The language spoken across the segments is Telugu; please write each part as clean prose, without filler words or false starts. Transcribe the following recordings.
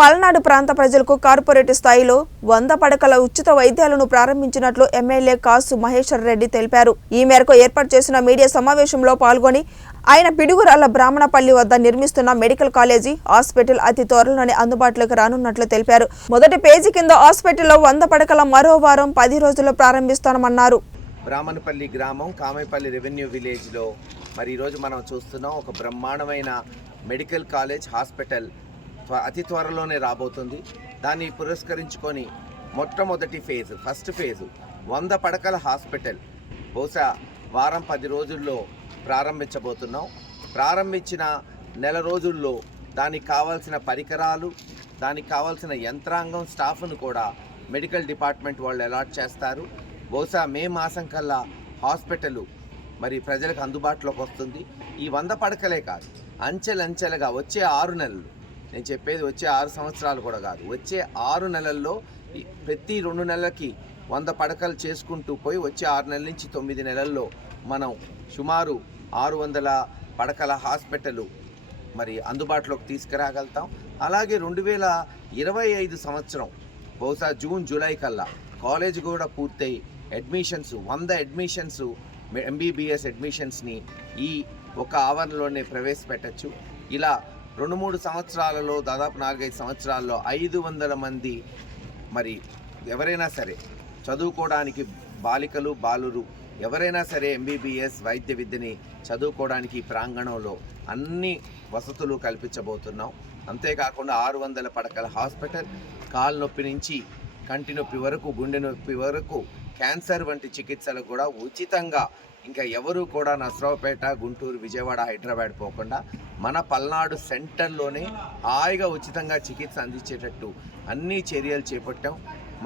పల్నాడు ప్రాంత ప్రజలకు కార్పొరేట్ స్థాయిలో 100 పడకల ఉచిత వైద్యాలను ప్రారంభించినట్లు ఎమ్మెల్యే కాసు మహేశ్వర్ రెడ్డి తెలిపారు. ఈ మేరకు ఏర్పాటు చేసిన మీడియా సమావేశంలో పాల్గొని ఆయన పిడుగురాళ్ల బ్రాహ్మణపల్లి వద్ద నిర్మిస్తున్న మెడికల్ కాలేజీ హాస్పిటల్ అతి త్వరలోనే అందుబాటులోకి రానున్నట్లు తెలిపారు. మొదటి పేజీ కింద హాస్పిటల్లో 100 పడకల మరో వారం 10 రోజుల్లో ప్రారంభిస్తామన్నారు. బ్రాహ్మణపల్లి గ్రామం కామైపల్లి రెవెన్యూ విలేజ్లో మరి ఈరోజు మనం చూస్తున్నాం. ఒక బ్రహ్మాండమైన మెడికల్ కాలేజ్ హాస్పిటల్ అతి త్వరలోనే రాబోతుంది. దాన్ని పురస్కరించుకొని మొట్టమొదటి ఫస్ట్ ఫేజు 100 పడకల హాస్పిటల్ బహుశా వారం 10 రోజుల్లో ప్రారంభించబోతున్నాం. ప్రారంభించిన నెల రోజుల్లో దానికి కావాల్సిన పరికరాలు, దానికి కావాల్సిన యంత్రాంగం, స్టాఫ్ను కూడా మెడికల్ డిపార్ట్మెంట్ వాళ్ళు అలాట్ చేస్తారు. బహుశా మే మాసం కల్లా హాస్పిటల్ మరి ప్రజలకు అందుబాటులోకి వస్తుంది. ఈ 100 పడకలే కాదు, అంచెలంచెలుగా వచ్చే 6 నెలలు, నేను చెప్పేది వచ్చే 6 సంవత్సరాలు కూడా కాదు, వచ్చే 6 నెలల్లో ప్రతి 2 నెలలకి 100 పడకలు చేసుకుంటూ పోయి వచ్చే 6 నెలల నుంచి 9 నెలల్లో మనం సుమారు 600 పడకల హాస్పిటల్ మరి అందుబాటులోకి తీసుకురాగలుగుతాం. అలాగే 2025 సంవత్సరం బహుశా జూన్ జూలై కల్లా కాలేజ్ కూడా పూర్తయి అడ్మిషన్స్ 100 అడ్మిషన్స్ MBBS అడ్మిషన్స్ని ఈ ఒక ఆవరణలోనే ప్రవేశపెట్టచ్చు. ఇలా 2-3 సంవత్సరాలలో దాదాపు 4-5 సంవత్సరాల్లో 500 మంది మరి ఎవరైనా సరే చదువుకోవడానికి, బాలికలు బాలురు ఎవరైనా సరే MBBS వైద్య విద్యని చదువుకోవడానికి ప్రాంగణంలో అన్ని వసతులు కల్పించబోతున్నాం. అంతేకాకుండా 600 పడకల హాస్పిటల్, కాలు నొప్పి నుంచి కంటి నొప్పి వరకు, గుండె నొప్పి వరకు, క్యాన్సర్ వంటి చికిత్సలు కూడా ఉచితంగా, ఇంకా ఎవరు కూడా నర్సరావుపేట, గుంటూరు, విజయవాడ, హైదరాబాద్ పోకుండా మన పల్నాడు సెంటర్లోనే హాయిగా ఉచితంగా చికిత్స అందించేటట్టు అన్ని చర్యలు చేపట్టాం.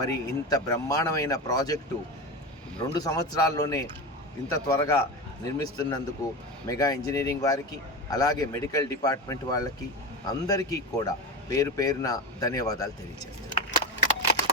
మరి ఇంత బ్రహ్మాండమైన ప్రాజెక్టు 2 సంవత్సరాల్లోనే ఇంత త్వరగా నిర్మిస్తున్నందుకు మెగా ఇంజనీరింగ్ వారికి, అలాగే మెడికల్ డిపార్ట్మెంట్ వాళ్ళకి అందరికీ కూడా పేరు పేరున ధన్యవాదాలు తెలియజేస్తాను.